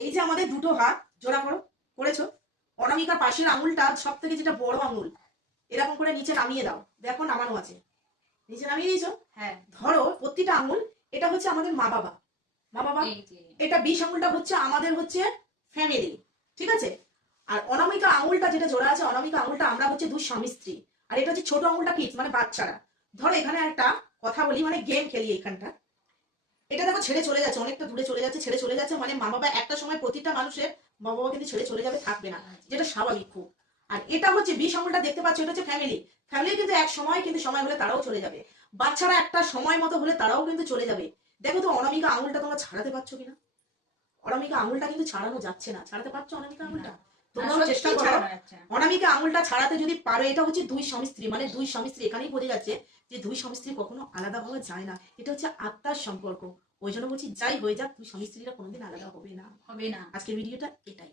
এই যে আমাদের দুটো হাত জোড়া করো, করেছো। অনামিকার পাশের আঙুলটা সব থেকে যেটা বড় আঙুল, এরকম করে নিচে নামিয়ে দাও। দেখো নামানো আছে, নিচে নামিয়ে দিয়েছো। হ্যাঁ, ধরো প্রতিটা আঙুল, এটা হচ্ছে আমাদের মা বাবা, মা বাবা। এই যে এটা 20 আঙুলটা হচ্ছে আমাদের হচ্ছে ফ্যামিলি, ঠিক আছে। আর অনামিকা আঙুলটা যেটা জোড়া আছে, অনামিকা আঙুলটা আমরা হচ্ছে দুই স্বামী স্ত্রী। আর এটা হচ্ছে ছোট আঙুলটা কিডস, মানে বাচ্চারা। ধরো এখানে একটা কথা বলি, মানে গেম খেলি এইখানটা। এটা দেখো ছেড়ে চলে যাচ্ছে, অনেকটা দূরে চলে যাচ্ছে, ছেড়ে চলে যাচ্ছে, মানে মা বাবা একটা সময় প্রতিটা মানুষের মা বাবা কিন্তু ছেড়ে চলে যাবে, থাকবে না, যেটা স্বাভাবিক খুব। আর এটা হচ্ছে 20 আঙুলটা দেখতে পাচ্ছ, এটা হচ্ছে ফ্যামিলি। ফ্যামিলি কিন্তু এক সময়, কিন্তু সময় হলে তারাও চলে যাবে। বাচ্চারা একটা সময় মতো হলে তারাও কিন্তু চলে যাবে। দেখো তো অনামিকা আঙুলটা তোমরা ছাড়াতে পারছো কিনা। অনামিকা আঙুলটা কিন্তু ছাড়ানো যাচ্ছে না, ছাড়াতে পারছো অনামিকা আঙুলটা? তোমরাও চেষ্টা করো। অনামিকা আঙুলটা ছাড়াতে যদি পারো, এটা হচ্ছে দুই স্বামী স্ত্রী, মানে দুই স্বামী স্ত্রী, এখানেই বোঝা যাচ্ছে যে দুই স্বামী স্ত্রী কখনো আলাদা হওয়া যায় না। এটা হচ্ছে আত্মার সম্পর্ক। ওই জন্য বলছি যাই হয়ে যাক, দুই স্বামী স্ত্রীরা কোনোদিন আলাদা হবে না। হবে না। আজকের ভিডিওটা এটাই।